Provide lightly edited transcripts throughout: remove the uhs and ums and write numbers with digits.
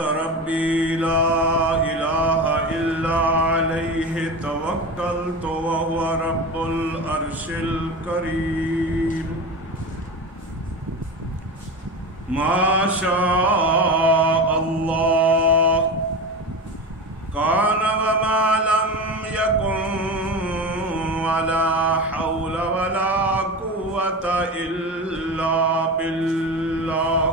ربي لا إله إلا عليه توكلت وهو رب العرش الكريم ما شاء الله كان وما لم يكن ولا حول ولا قوة إلا بالله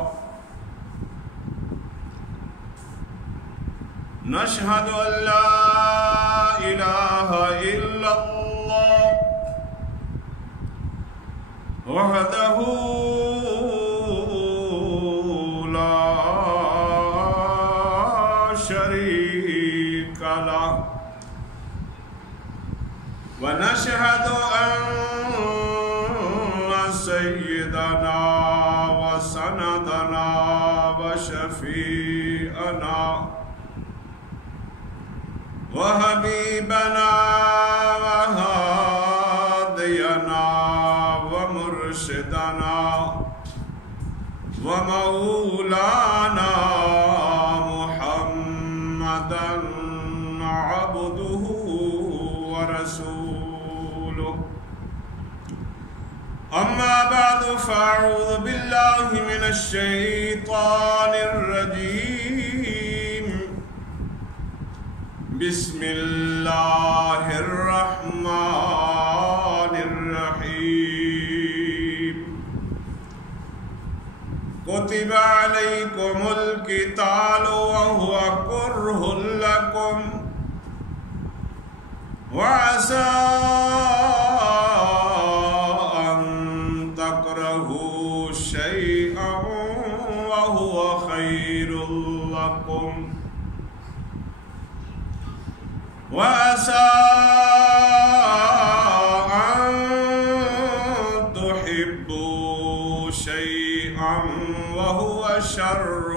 نشهد أن لا إله إلا الله وحده لا شريك له ونشهد أن سيدنا وسندنا وشفيعنا وحبيبنا وهادينا ومرشدنا ومولانا محمدا عبده ورسوله أما بعد فأعوذ بالله من الشيطان الرجيم بسم الله الرحمن الرحيم كتب عليكم القتال وهو كره لكم وعسى أن تكرهوا شيئا وهو خير لكم وعسى أن تحبوا شيئا وهو شر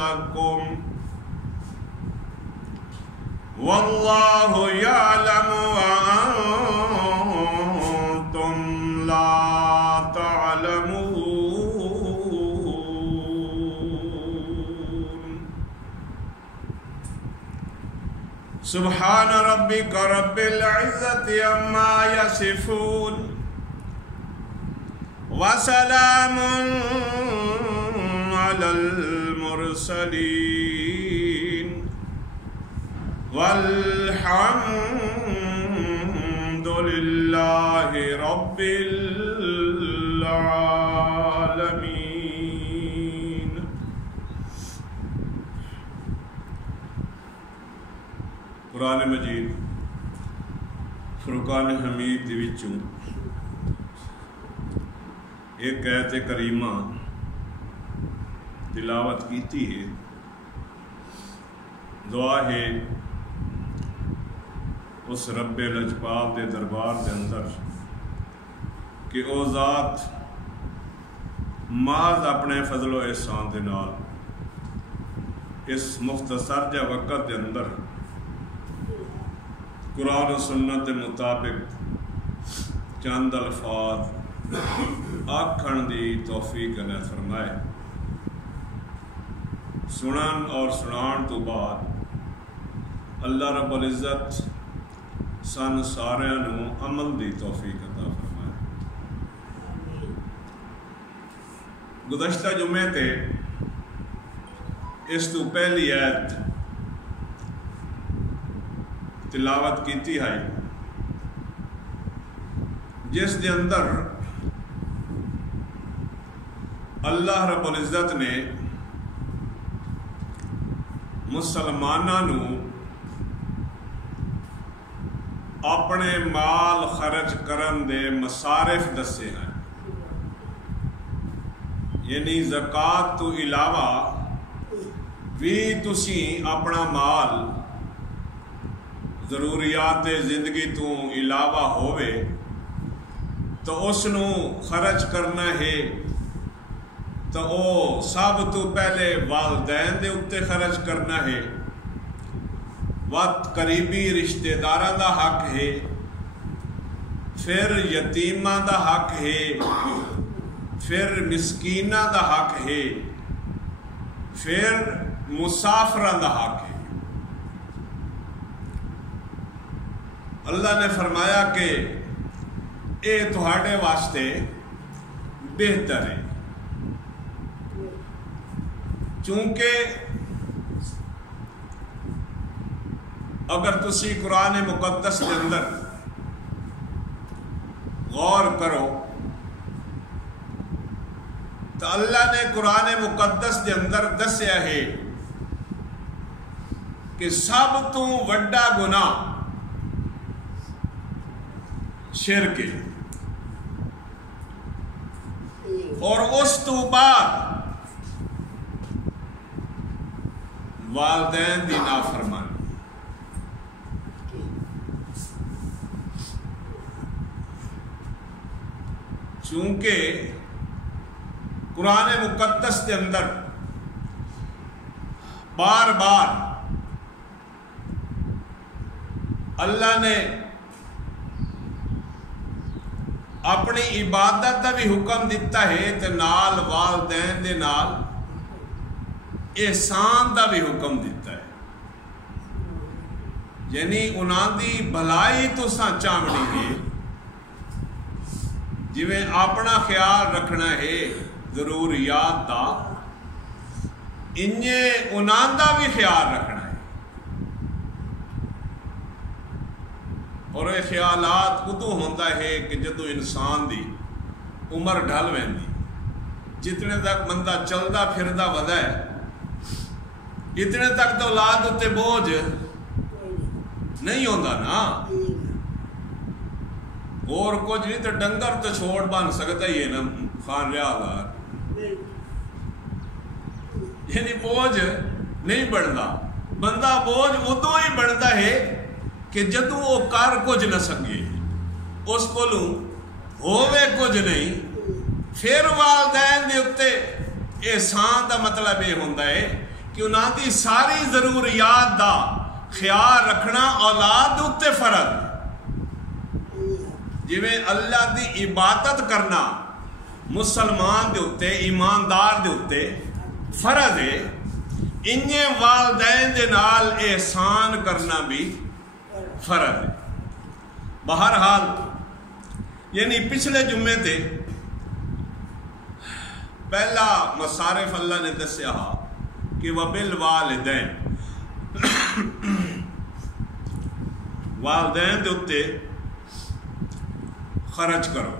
لكم والله يعلم وأنتم لا تعلمون سبحان ربك رب العزة عما يصفون وسلام على المرسلين والحمد لله رب العالمين. قرآن مجید فرقان حمید دے وچوں ایک آیت کریمہ تلاوت کیتی ہے. دعا ہے اس رب لجپال دے دربار دے اندر کہ او ذات محض اپنے فضل و احسان دے نال اس مختصر جا وقت دے اندر قرآن و سنت کے مطابق چند الفاظ آکھن دی توفیق عنایت فرمائے. سنن اور سنان تو بعد اللہ رب العزت سن ساریاں نو عمل دی توفیق عطا فرمائے. گزشتہ جمعے تے اس تو پہلی آیت تلاوت کیتی ہے جس دے اندر اللہ رب العزت نے مسلماناں نو اپنے مال خرچ کرن دے مصارف دسے ہیں. یعنی زکوٰۃ تو علاوہ بھی تسی اپنا مال ضروریات زندگی تو علاوہ ہوئے تو اس نو خرچ کرنا ہے تو او سب تو پہلے والدین دے اتے خرچ کرنا ہے. وقت قریبی رشتہ داراں دا حق ہے, پھر یتیماں دا حق ہے, پھر مسکیناں دا حق ہے, پھر مسافراں دا حق ہے۔ اللہ نے فرمایا کہ اے تہاڈے واسطے بہتر ہے، چونکہ اگر تسی قرآن مقدس کے اندر غور کرو تو اللہ نے قرآن مقدس کے اندر دسیا ہے کہ سب تو وڈا گناہ شرک ہے، اور اس تو بعد والدین دی نافرمانی۔ چونکہ قرآن مقدس کے اندر بار بار اللہ نے اپنی عبادت کا بھی حکم دیتا ہے تے نال والدین دے نال احسان دا بھی حکم دیتا ہے، یعنی انہاں دی بھلائی تو ساں چاہنی ہے، جویں اپنا خیال رکھنا ہے ضروریات دا، انہیں انہاں دا بھی خیال رکھنا ہے۔ اور یہ خیالات ادو ہوتا ہے کہ جدو انسان دی عمر ڈھل ویندی، جتنے تک بندہ چلدا پھردا ودا ہے اتنے تک تو اولاد اتنے بوجھ نہیں ہوتا نا، اور کچھ نہیں تو ڈنگر تو چھوڑ بن سکتا ہی ہے نا خان ریاض، یعنی بوجھ نہیں بڑھتا، بندہ بوجھ ادو ہی بڑھتا ہے کہ جدو وہ کر کچھ نہ سکے، اس کو ہووے کچھ نہیں۔ پھر والدین دے اتے احسان دا مطلب یہ ہوتا ہے کہ انہاں دی ساری ضروریات دا خیال رکھنا اولاد اتے فرض، جویں اللہ دی عبادت کرنا مسلمان دے اتے ایماندار دے اتے فرض ہے، انہیں والدین دے نال احسان کرنا بھی فرض ہے۔ بہرحال یعنی پچھلے جمعے تے پہلا مصارف اللہ نے دسیا کہ وبالوالدین، والدین دے اتے خرچ کرو،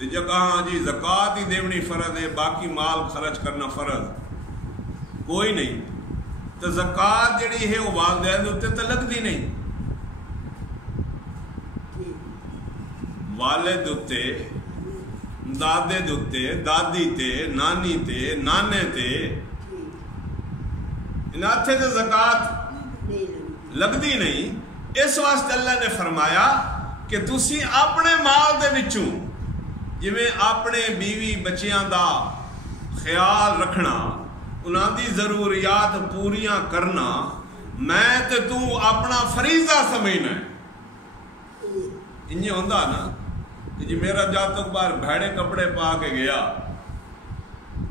جب کہاں جی زکوٰۃ ہی دیونی فرض ہے باقی مال خرچ کرنا فرض کوئی نہیں، تو زکوٰۃ جڑی ہے وہ والدین دے اتے تو لگتی نہیں، والد دے اتے، دادے دے اتے، دادی تے، نانی تے، نانے تے، انہاں تے زکوٰۃ لگتی نہیں۔ اس واسطے اللہ نے فرمایا کہ تسی اپنے مال دے وچوں جویں اپنے بیوی بچیاں دا خیال رکھنا، انہاں دی ضروریات پوریاں کرنا، میں تے تو اپنا فریضہ سمجھنا ہے۔ انہیں ہوندہ نا کہ جی میرا جات تک بار بھیڑے کپڑے پا کے گیا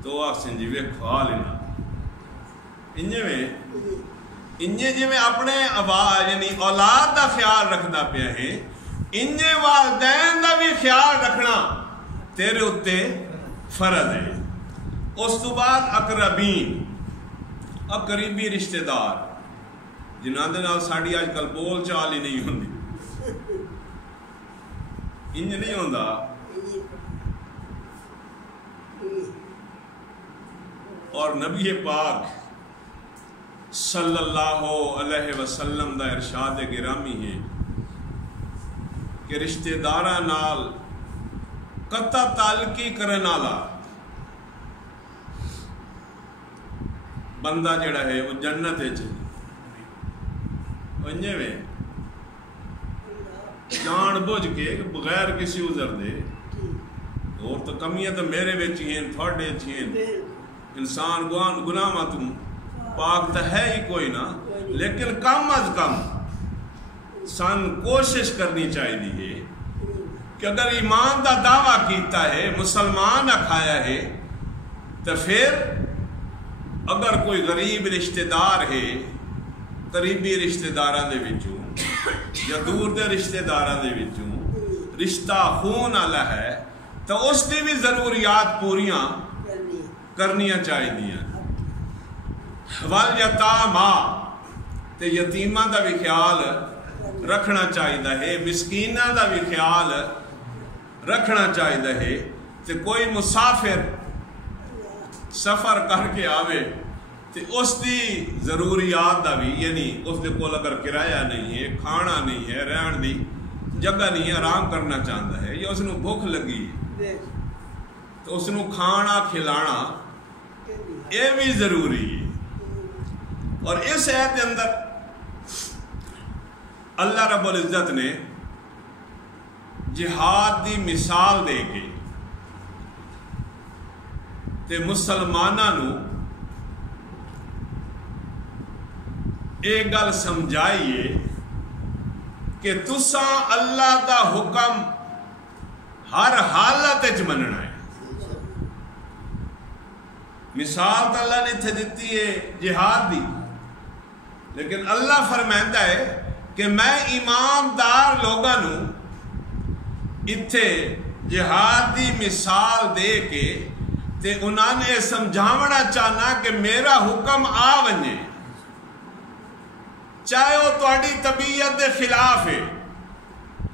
تو آپ سن جی وے کھا لینا، انہیں جی میں اپنے یعنی اولاد دا خیال رکھنا پیا ہے، انہیں والدین دا بھی خیال رکھنا تیرے اتے فرض ہے۔ اس تو بعد اقربین، قریبی رشتہ دار جنہاں دے نال ساڈی آج کل بول چال ہی نہیں ہوندی، انج نہیں ہوندا، اور نبی پاک صلی اللہ علیہ وسلم دا ارشاد گرامی ہے کہ رشتہ داراں نال قطع تعلقی کرن والا بندہ جڑا ہے وہ جنت ہے، میں جان بوجھ کے بغیر کسی عذر دے، اور تو کمیاں تو میرے وچ ہی ہیں، تھوڑے وچ ہی ہیں، انسان گناہاں تو پاک تو ہے ہی کوئی نہ، لیکن کم از کم سان کوشش کرنی چاہیے کہ اگر ایمان دا دعویٰ کیتا ہے، مسلمان اکھایا ہے، تو پھر اگر کوئی غریب رشتہ دار ہے قریبی رشتہ داراں دے وچوں یا دور دے رشتہ داراں دے وچوں رشتہ خون والا ہے تو اس دی بھی ضروریات پوریاں کرنیاں چاہیے. والیتاما تے یتیماں دا بھی خیال رکھنا چاہیے ہے, مسکیناں دا بھی خیال رکھنا چاہیے ہے. تے کوئی مسافر سفر کر کے آوے تے اس دی ضروریات دا بھی, یعنی اس دے کول اگر کرایہ نہیں ہے, کھانا نہیں ہے, رہن دی جگہ نہیں ہے, آرام کرنا چاہتا ہے یا اس نو بھوک لگی تو اس نو کھانا کھلانا یہ بھی ضروری ہے. اور اس آیت کے اندر اللہ رب العزت نے جہاد دی مثال دے کے تے مسلماناں نو ایک گل سمجھائیے کہ تساں اللہ دا حکم ہر حالت وچ مننا ہے. مثال تو اللہ نے اتنے دیتی ہے جہاد دی, لیکن اللہ فرمائندہ ہے کہ میں ایماندار لوگاں نو اتھے جہاد دی مثال دے کے تے انہوں نے سمجھاونا چاہنا کہ میرا حکم آ ونجے, چاہے وہ تہاڈی طبیعت دے خلاف ہے,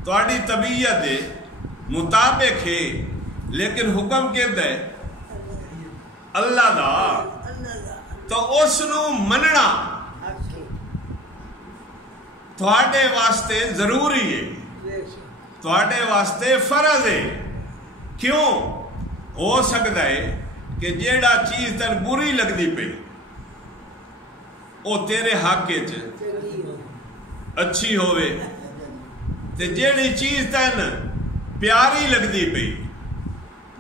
تہاڈی طبیعت دے مطابق ہے, لیکن حکم کہتا ہے اللہ دا, تو اس نو مننا تہاڈے واسطے ضروری ہے, تہاڈے واسطے فرض ہے. کیوں؟ ہو سکتا ہے کہ جیڑا چیز تن بری لگدی پئی وہ تیرے حق وچ اچھی ہوئے, تے جیڑی چیز تن پیاری لگدی پئی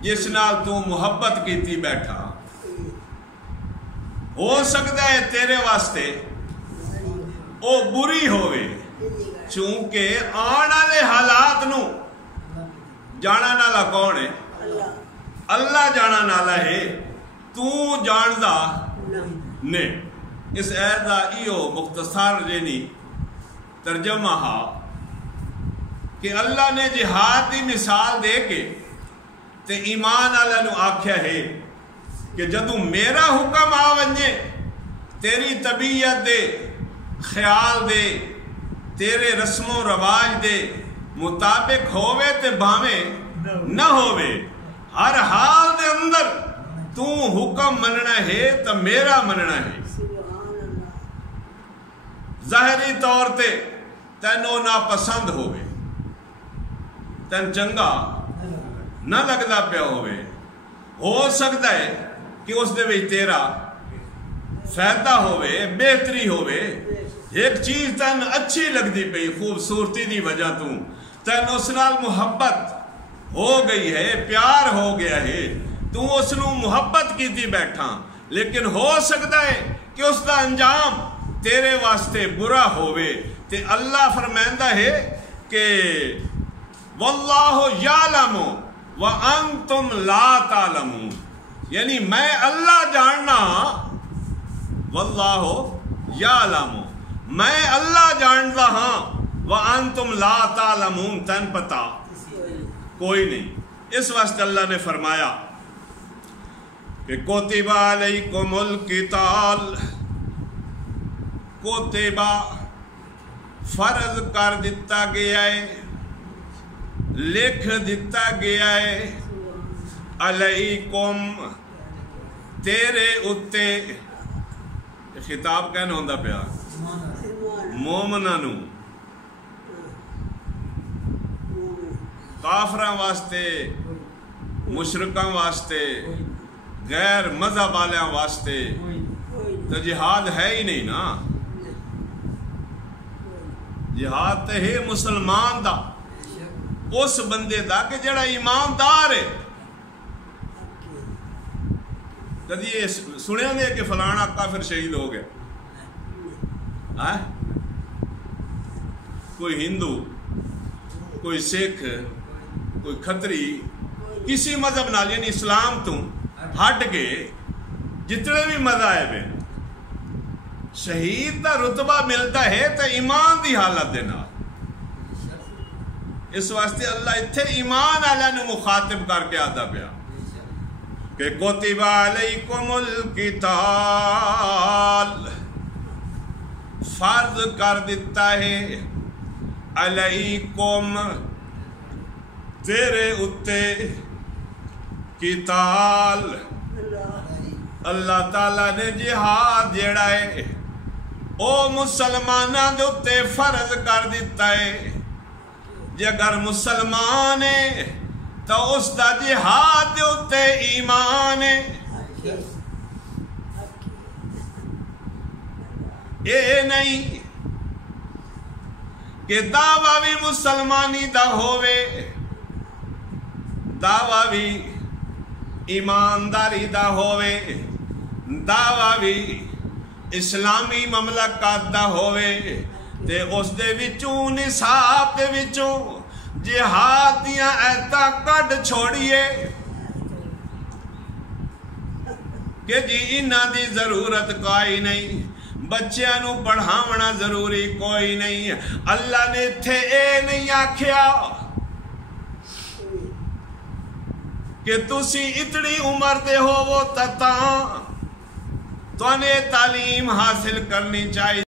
جس نال تو محبت کیتی بیٹھا ہو سکتا ہے تیرے واسطے وہ بری ہوئے, چونکہ آن والے حالات نو جانا نالا کون ہے؟ اللہ جانا نالا ہے, تو جاندا نے. اس آیت دا ایو مختصر جینی ترجمہ ہا کہ اللہ نے جہاد دی مثال دے کے تے ایمان اللہ نو آکھیا ہے کہ جدوں میرا حکم آ ونجے تیری طبیعت دے خیال دے تیرے رسم و رواج دے مطابق ہووے تے بھاویں نہ ہووے, ہر حال دے اندر تو حکم مننا ہے تو میرا مننا ہے. ظاہری طور تے تینوں ناپسند ہووے, تین چنگا نہ لگدا پیا ہووے, ہو سکتا ہے کہ اس دے وچ تیرا فائدہ ہووے, بہتری ہووے. ایک چیز تین اچھی لگدی پئی خوبصورتی دی وجہ تو تین اس نال محبت ہو گئی ہے, پیار ہو گیا ہے, تو اس نو محبت کیتی بیٹھا, لیکن ہو سکتا ہے کہ اس دا انجام تیرے واسطے برا ہووے. تے اللہ فرمائندہ ہے کہ واللہ یعلم وانتم لا تعلمون, یعنی میں اللہ جاننا, واللہ یعلم میں اللہ جانتا ہاں, وانتم لا تعلمون تن پتا کوئی نہیں. اس واسطے اللہ نے فرمایا کہ کتب علیکم القتال, کتبہ فرض کر دیتا گیا ہے, لکھ دیتا گیا ہے, علیکم تیرے اتے, خطاب کہنا ہوندہ پیا مومناں نو, کافراں واسطے, مشرکاں واسطے, غیر مذہب والیاں واسطے تو جہاد ہے ہی نہیں نا. جہاد تو ہے مسلمان دا, اس بندے دا کہ جڑا ایماندار ہے. کدی یہ سنیں گے کہ فلانا کافر شہید ہو گیا؟ کوئی ہندو, کوئی سکھ, کوئی کھتری, کسی مذہب نال یعنی اسلام تو ہٹ کے جتنے بھی مذاہب ہیں شہید کا رتبہ ملتا ہے تو ایمان دی حالت دے نال. اس واسطے اللہ اتھے ایمان والے نو مخاطب کر کے آدھا پیا کہ کتب علیکم القتال، فرض کر دیتا ہے علیکم تیرے اتے قتال. اللہ تعالیٰ نے جہاد جیڑا ہے او مسلمانہ دے اتے فرض کر دیتا ہے. جے اگر مسلمان ہے تو اس دا جہاد دے اتے ایمان ہے. اے نہیں کہ دعویٰ بھی مسلمانی دا ہوئے، دعویٰ بھی ایمانداری دا ہوئے، دعویٰ بھی اسلامی مملکت دا ہوئے، تے اس دے وچوں نصاب دے وچوں جہاد دیاں ایتاں کڈ چھوڑیے کہ جی انہاں دی ضرورت کوئی نہیں، بچیاں نو پڑھاونا ضروری کوئی نہیں. اللہ نے تھے اے نہیں آکھیا کہ تسی اتنی عمر دے ہو وہ تتاں تو انہیں تعلیم حاصل کرنی چاہیے.